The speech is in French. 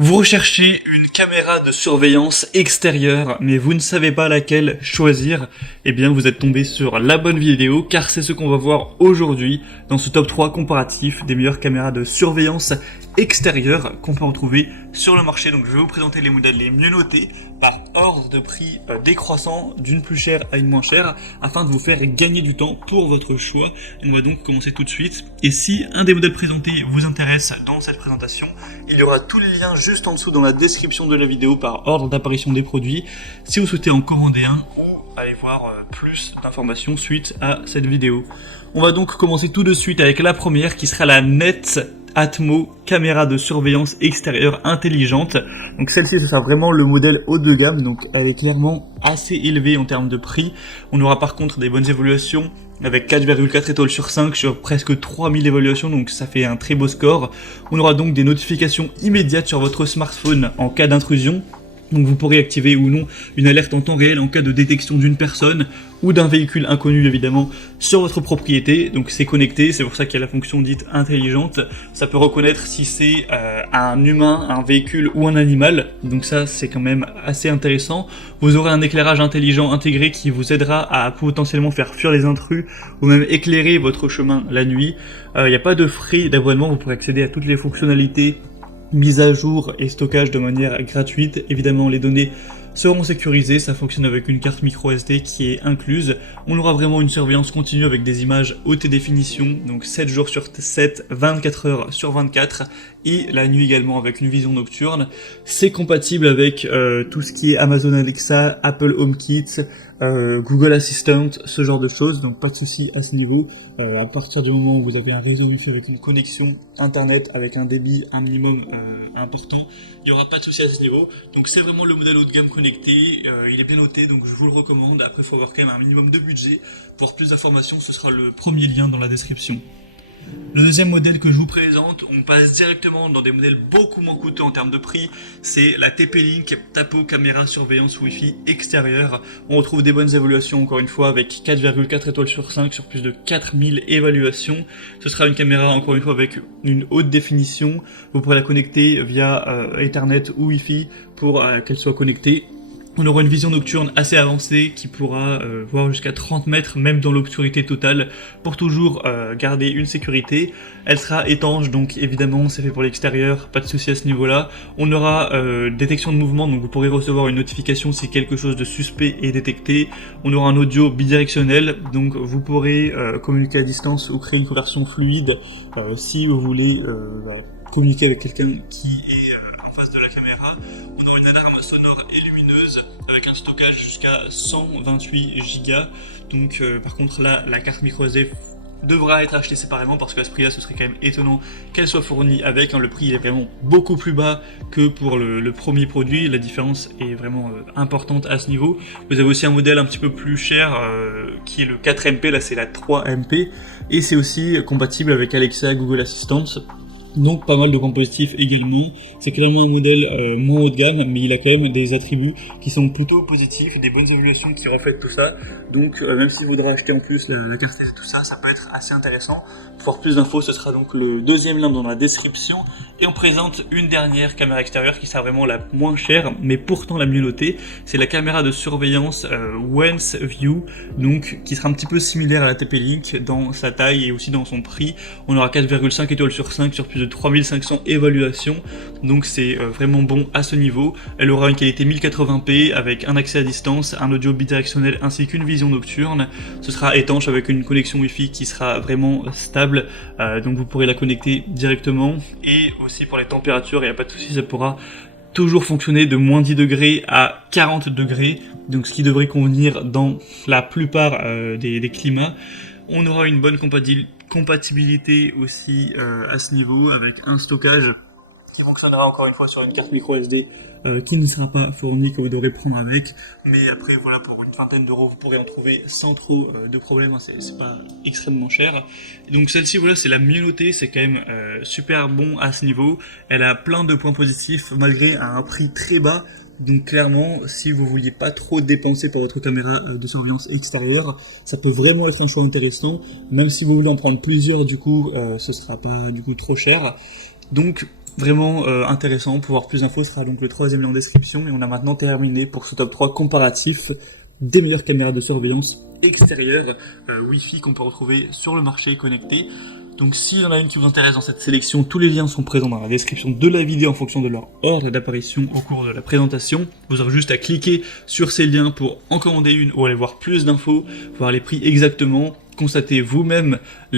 Vous recherchez une caméra de surveillance extérieure, mais vous ne savez pas laquelle choisir. Eh bien, vous êtes tombé sur la bonne vidéo, car c'est ce qu'on va voir aujourd'hui dans ce top 3 comparatif des meilleures caméras de surveillance extérieure qu'on peut retrouver sur le marché. Donc, je vais vous présenter les modèles les mieux notés par ordre de prix décroissant d'une plus chère à une moins chère, afin de vous faire gagner du temps pour votre choix. On va donc commencer tout de suite. Et si un des modèles présentés vous intéresse dans cette présentation, il y aura tous les liens juste en dessous dans la description de la vidéo par ordre d'apparition des produits, si vous souhaitez en commander un ou aller voir plus d'informations suite à cette vidéo. On va donc commencer tout de suite avec la première qui sera la Net Atmo caméra de surveillance extérieure intelligente. Donc celle-ci, ce sera vraiment le modèle haut de gamme, donc elle est clairement assez élevée en termes de prix. On aura par contre des bonnes évaluations avec 4,4 étoiles sur 5 sur presque 3000 évaluations, donc ça fait un très beau score. On aura donc des notifications immédiates sur votre smartphone en cas d'intrusion. Donc vous pourrez activer ou non une alerte en temps réel en cas de détection d'une personne ou d'un véhicule inconnu évidemment sur votre propriété. Donc c'est connecté, c'est pour ça qu'il y a la fonction dite intelligente. Ça peut reconnaître si c'est un humain, un véhicule ou un animal. Donc ça c'est quand même assez intéressant. Vous aurez un éclairage intelligent intégré qui vous aidera à potentiellement faire fuir les intrus ou même éclairer votre chemin la nuit. Il n'y a pas de frais d'abonnement, vous pourrez accéder à toutes les fonctionnalités, mise à jour et stockage de manière gratuite. Évidemment, les données seront sécurisées, ça fonctionne avec une carte micro SD qui est incluse. On aura vraiment une surveillance continue avec des images haute définition, donc 7 jours sur 7, 24 heures sur 24, et la nuit également avec une vision nocturne. C'est compatible avec tout ce qui est Amazon Alexa, Apple HomeKit, Google Assistant, ce genre de choses, donc pas de souci à ce niveau. À partir du moment où vous avez un réseau Wi-Fi avec une connexion internet avec un débit un minimum important, il n'y aura pas de souci à ce niveau. Donc c'est vraiment le modèle haut de gamme connecté, il est bien noté, donc je vous le recommande. Après, il faut avoir quand même un minimum de budget. Pour plus d'informations, ce sera le premier lien dans la description. Le deuxième modèle que je vous présente, on passe directement dans des modèles beaucoup moins coûteux en termes de prix, c'est la TP-Link Tapo caméra surveillance Wi-Fi extérieure. On retrouve des bonnes évaluations encore une fois avec 4,4 étoiles sur 5 sur plus de 4000 évaluations. Ce sera une caméra encore une fois avec une haute définition. Vous pourrez la connecter via Ethernet ou Wi-Fi pour qu'elle soit connectée. On aura une vision nocturne assez avancée qui pourra voir jusqu'à 30 mètres, même dans l'obscurité totale, pour toujours garder une sécurité. Elle sera étanche, donc évidemment c'est fait pour l'extérieur, pas de souci à ce niveau-là. On aura détection de mouvement, donc vous pourrez recevoir une notification si quelque chose de suspect est détecté. On aura un audio bidirectionnel, donc vous pourrez communiquer à distance ou créer une conversion fluide si vous voulez communiquer avec quelqu'un qui est en face de la caméra. On aura une alarme sonore et lumineuse avec un stockage jusqu'à 128 Go. Donc par contre là, la carte microSD devra être achetée séparément parce qu'à ce prix là ce serait quand même étonnant qu'elle soit fournie avec. Le prix est vraiment beaucoup plus bas que pour le premier produit, la différence est vraiment importante à ce niveau. Vous avez aussi un modèle un petit peu plus cher qui est le 4MP, là c'est la 3MP, et c'est aussi compatible avec Alexa, Google Assistant. Donc pas mal de points positifs également. C'est clairement un modèle moins haut de gamme, mais il a quand même des attributs qui sont plutôt positifs et des bonnes évaluations qui reflètent tout ça. Donc même si vous voudrez acheter en plus la carte et tout ça, ça peut être assez intéressant. Pour avoir plus d'infos, ce sera donc le deuxième lien dans la description. Et on présente une dernière caméra extérieure qui sera vraiment la moins chère, mais pourtant la mieux notée. C'est la caméra de surveillance Wens View, donc qui sera un petit peu similaire à la TP-Link dans sa taille et aussi dans son prix. On aura 4,5 étoiles sur 5 sur plus de 3500 évaluations, donc c'est vraiment bon à ce niveau. Elle aura une qualité 1080p avec un accès à distance, un audio bidirectionnel ainsi qu'une vision nocturne. Ce sera étanche avec une connexion Wi-Fi qui sera vraiment stable, donc vous pourrez la connecter directement. Et aussi pour les températures, il n'y a pas de souci, ça pourra toujours fonctionner de moins 10 degrés à 40 degrés, donc ce qui devrait convenir dans la plupart des climats. On aura une bonne compatibilité aussi à ce niveau avec un stockage qui fonctionnera encore une fois sur une carte micro SD qui ne sera pas fournie, que vous devrez prendre avec, mais après voilà, pour une vingtaine d'euros vous pourrez en trouver sans trop de problèmes, hein, c'est pas extrêmement cher. Et donc celle-ci voilà, c'est la mieux notée, c'est quand même super bon à ce niveau. Elle a plein de points positifs malgré un prix très bas. Donc clairement, si vous vouliez pas trop dépenser pour votre caméra de surveillance extérieure, ça peut vraiment être un choix intéressant. Même si vous voulez en prendre plusieurs, du coup, ce sera pas du coup trop cher. Donc vraiment intéressant. Pour voir plus d'infos, ce sera donc le troisième lien en description. Et on a maintenant terminé pour ce top 3 comparatif des meilleures caméras de surveillance extérieure Wi-Fi qu'on peut retrouver sur le marché connecté. Donc s'il y en a une qui vous intéresse dans cette sélection, tous les liens sont présents dans la description de la vidéo en fonction de leur ordre d'apparition au cours de la présentation. Vous aurez juste à cliquer sur ces liens pour en commander une ou aller voir plus d'infos, voir les prix exactement, constater vous-même les